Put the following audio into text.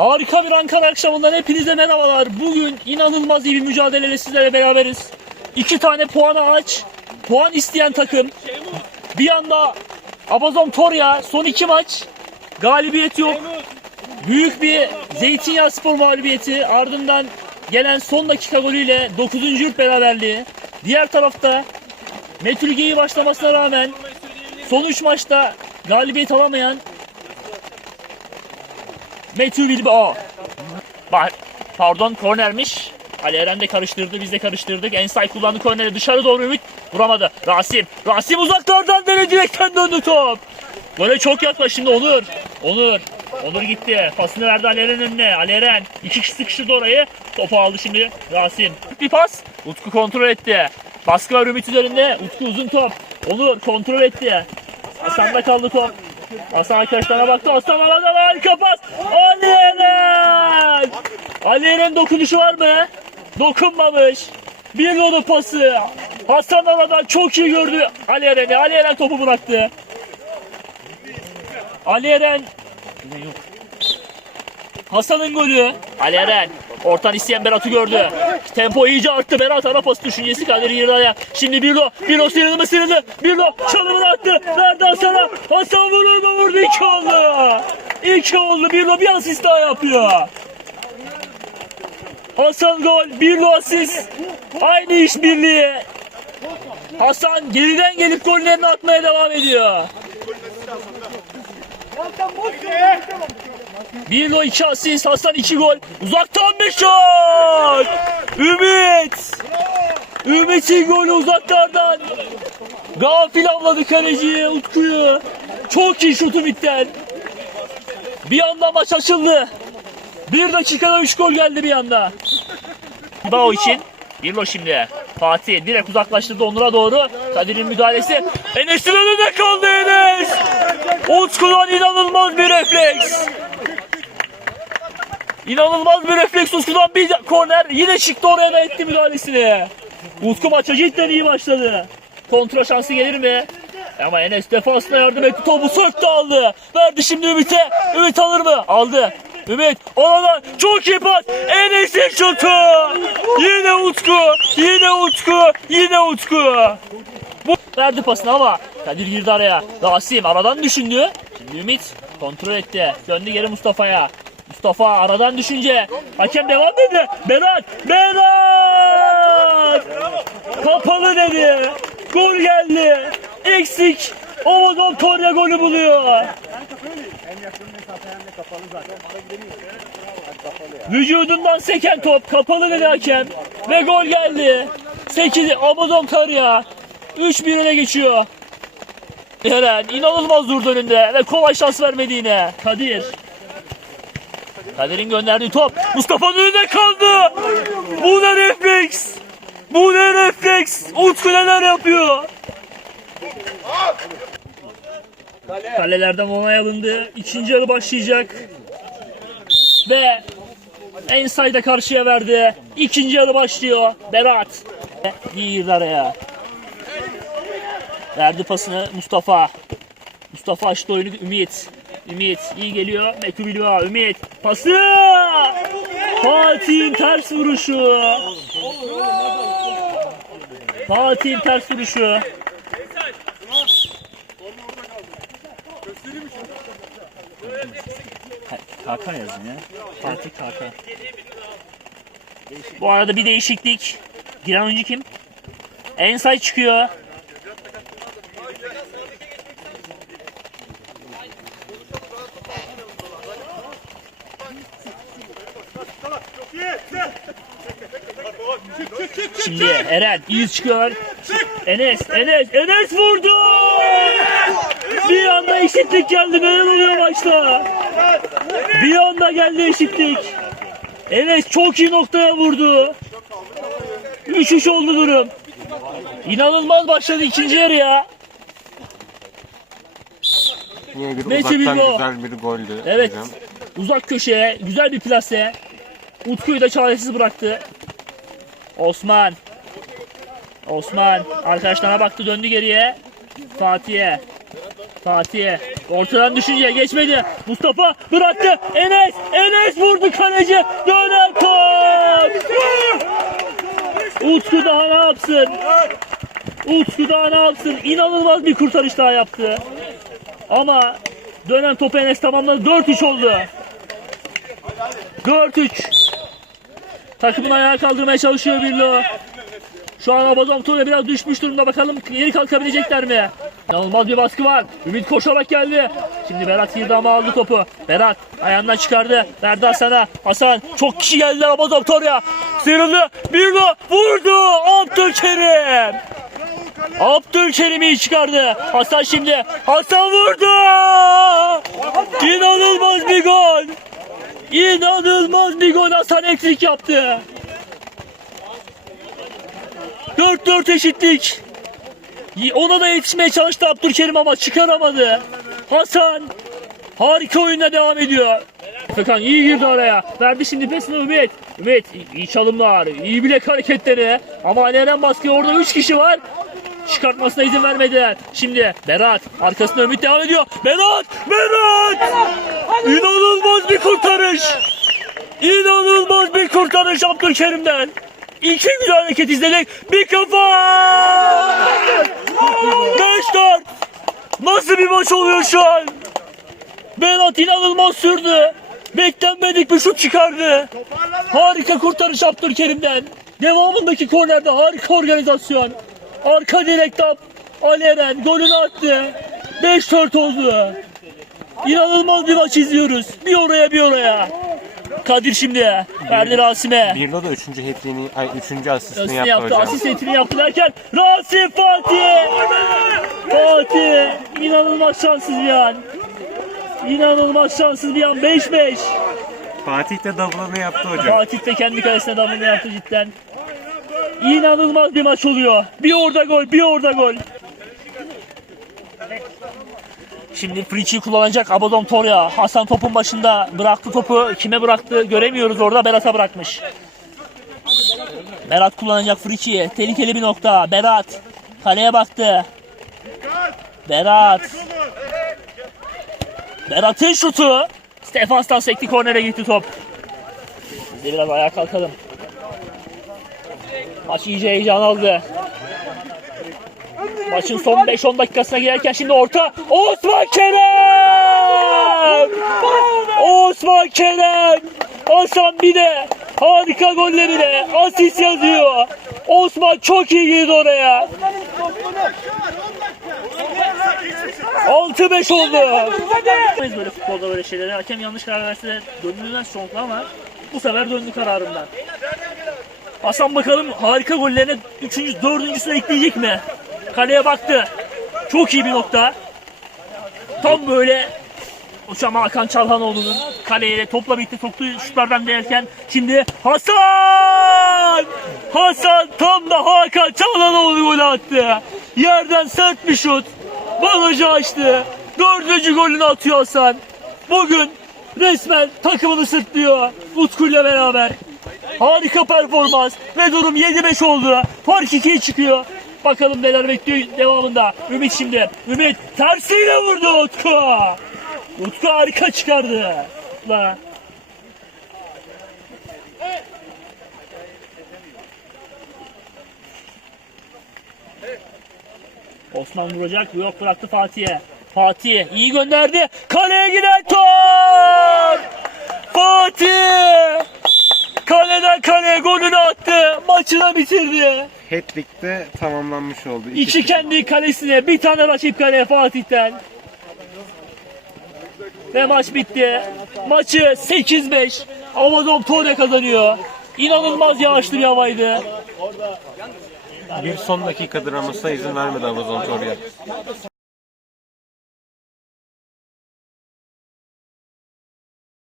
Harika bir Ankara akşamından hepinize merhabalar. Bugün inanılmaz iyi bir mücadeleyle sizlerle beraberiz. İki tane puanı aç. Puan isteyen takım. Bir yanda Abazon Torya son iki maç. Galibiyet yok. Büyük bir Zeytinyağı Spor mağlubiyeti. Ardından gelen son dakika golüyle 9. yurt beraberliği. Diğer tarafta Metülge'yi başlamasına rağmen son 3 maçta galibiyet alamayan Matthew Bilbao. Pardon kornermiş. Ali Eren de karıştırdı, biz de karıştırdık. Ensay kullandı korneri dışarı doğru Ümit vuramadı. Rasim, Rasim uzaklardan denedi direkten döndü top. Böyle çok yaklaş şimdi Onur. Onur, Onur gitti. Pasını verdi Ali Eren önüne. Ali Eren iki kişi sıkıştırdı orayı. Topu aldı şimdi Rasim. Bir pas. Utku kontrol etti. Baskı var Ümit üzerinde. Utku uzun top. Onur kontrol etti. Hasan'da kaldı top. Hasan arkadaşlarına baktı. Hasan arada harika pas. Ali Eren. Ali Eren dokunuşu var mı? Dokunmamış. Bir yolu pası. Hasan aradan çok iyi gördü Ali Eren'i. Ali Eren topu bıraktı. Ali Eren. Hasan'ın golü. Ali Eren. Ortan isteyen Berat'ı gördü. Tempo iyice arttı. Berat ara pas düşüncesi Kadir Yırdaya. Şimdi Birlo. Birlo sıyrıldı sıyrıldı. Birlo çalımını attı. Verdi Hasan'a. Hasan vurur mu vurdu. İki oldu. İki oldu. Birlo bir asist daha yapıyor. Hasan gol. Birlo asist. Aynı işbirliği. Hasan geriden gelip gollerini atmaya devam ediyor. Birlo iki asist, Hasan iki gol. Uzaktan bir şut! Ümit! Ümit'in golü uzaklardan. Gafil avladı kaleciyi, Utku'yu. Çok iyi şutu Ümit'ten. Bir anda maç açıldı. Bir dakikada üç gol geldi bir anda. Bao için Birlo şimdi. Fatih direkt uzaklaştırdı Onur'a doğru. Kadir'in müdahalesi. Enes'in önünde kaldı Enes. Utku'dan inanılmaz bir refleks. İnanılmaz bir refleks Utku'dan bir korner. Yine çıktı oraya da etti müdahalesini. Utku maça cidden iyi başladı. Kontra şansı gelir mi? Ama Enes defansına yardım etti. Topu söktü aldı. Verdi şimdi Ümit'e. Ümit alır mı? Aldı. Ümit oradan çok iyi pas. Enes'in şutu. Yine Utku. Yine Utku. Yine Utku. Bu verdi pasını ama Kadir girdi araya. Rasim aradan düşündü. Şimdi Ümit kontrol etti. Döndü geri Mustafa'ya. Mustafa aradan düşünce hakem devam dedi. Berat! Berat! Kapalı dedi. Gol geldi. Eksik. Omadon Torya golü buluyor. Vücudundan seken top kapalı dedi hakem. Ve gol geldi. 8 Amadon Torya 3-1 öne geçiyor. Eren inanılmaz durdu önünde ve kolay şans vermedi yine. Kadir. Kadir'in gönderdiği top Mustafa'nın önünde kaldı. Bu ne refleks? Bu ne refleks? Utku neler yapıyor? Kalelerden onay alındı. İkinci yarı başlayacak. Ve Ensay'da karşıya verdi. İkinci yarı başlıyor. Berat. Girdi araya. Verdi pasını Mustafa. Mustafa açtı oyunu Ümit. Ümit iyi geliyor. Meku Bilbao. Ümit. Pası! Fatih'in ters vuruşu. Fatih'in ters vuruşu. KK yazın ya. Fatih KK. Bu arada bir değişiklik. Giren oyuncu kim? Ensay çıkıyor. Şimdi Eren iyi çıkıyor. Enes, Enes, Enes vurdu! Bir anda eşitlik geldi. Neler oluyor maçta? Bir anda geldi eşitlik. Enes çok iyi noktaya vurdu. 3-3 oldu durum. İnanılmaz başladı ikinci yarı ya. Yine bir Messi uzaktan güzel bir goldü. Evet. hocam. Uzak köşeye güzel bir plase. Utku'yu da çaresiz bıraktı. Osman. Osman arkadaşlarına baktı döndü geriye. Fatih'e. Fatih'e. Ortadan düşünce geçmedi. Mustafa bıraktı. Enes. Enes vurdu kaleci. Dönen top. Utku daha ne yapsın? Utku daha ne yapsın? İnanılmaz bir kurtarış daha yaptı. Ama dönen topu Enes tamamladı. 4-3 oldu. 4-3. Takımını ayağa kaldırmaya çalışıyor Birlo. Şu an Tuğla biraz düşmüş durumda. Bakalım geri kalkabilecekler mi? İnanılmaz bir baskı var. Ümit koşarak geldi. Şimdi Berat Hirdam'a aldı topu. Berat ayağından çıkardı. Verdi Hasan'a. Hasan çok kişi geldi Abazon Torya. Sıyrıldı. Birlo vurdu. Abdülkerim. Abdülkerim iyi çıkardı. Hasan şimdi. Hasan vurdu. İnanılmaz bir gol. İnanılmaz bir gol Hasan eksik yaptı. 4-4 eşitlik. Ona da yetişmeye çalıştı Abdülkerim ama çıkaramadı. Hasan harika oyuna devam ediyor. Fakan iyi girdi oraya. Verdi şimdi pesini Ümit. Ümit iyi çalımlar, iyi bilek hareketleri. Ama Ali Eren orada 3 kişi var. Çıkartmasına izin vermediler. Şimdi Berat arkasında Ümit devam ediyor. Berat! Berat! Kurtarış. İnanılmaz bir kurtarış Abdülkerim'den. İki güzel hareket izledik. Bir kafa! 5-4. Nasıl bir maç oluyor şu an? Berat inanılmaz sürdü. Beklenmedik bir şut çıkardı. Harika kurtarış Abdülkerim'den. Devamındaki kornerde harika organizasyon. Arka direkte Ali Eren golünü attı. 5-4 oldu. İnanılmaz bir maç izliyoruz. Bir oraya bir oraya. Kadir şimdi verdi Rasim'e. Birlo da üçüncü hepliğini, ay üçüncü asistini yaptı, yaptı, hocam. asist etini yaptı derken Rasim Fatih! Fatih! İnanılmaz şanssız bir an. İnanılmaz şanssız bir an. 5-5. Fatih de double'ını yaptı hocam. Fatih de kendi kalesine damını yaptı cidden. İnanılmaz bir maç oluyor. Bir orada gol, bir orada gol. Şimdi free kullanacak Abadon Torya. Hasan topun başında bıraktı topu. Kime bıraktı göremiyoruz orada. Berat'a bırakmış. Berat kullanacak free Tehlikeli bir nokta. Berat kaleye baktı. Berat. Berat'ın şutu. Stefans'tan sekti kornere gitti top. Biz de biraz ayağa kalkalım. Maç iyice heyecan aldı. Maçın son 5-10 dakikasına girerken şimdi orta Osman Kerem! Osman Kerem! Hasan bir de harika gollerine asist yazıyor. Osman çok iyi girdi oraya. 6-5 oldu. Biz böyle futbolda böyle şeylere hakem yanlış karar verse de dönülmez çoğunlukla ama bu sefer döndü kararından. Hasan bakalım harika gollerine 3. 4.sünü ekleyecek mi? Kaleye baktı. Çok iyi bir nokta. Tam böyle Hocam Hakan Çalhanoğlu'nun kaleyle topla birlikte toplu şutlardan değerken şimdi Hasan! Hasan tam da Hakan Çalhanoğlu golü attı. Yerden sert bir şut. Barajı açtı. Dördüncü golünü atıyor Hasan. Bugün resmen takımını sırtlıyor Utku'yla beraber. Harika performans ve durum 7-5 oldu. Fark 2'ye çıkıyor. Bakalım neler bekliyor devamında. Ümit şimdi. Ümit tersiyle vurdu Utku. Utku harika çıkardı. La. Osman vuracak. Yok bıraktı Fatih'e. Fatih iyi gönderdi. Kaleye giden top! Fatih! Kaleden kaleye golünü attı. Maçını bitirdi. Hattrick'te tamamlanmış oldu. İki kendi kalesine, bir tane rakip kaleye Fatih'ten. Ve maç bitti. Maçı 8-5. Avadom Tore kazanıyor. İnanılmaz yavaşlı bir havaydı. Bir son dakikadır ama izin vermedi Amazon Torya.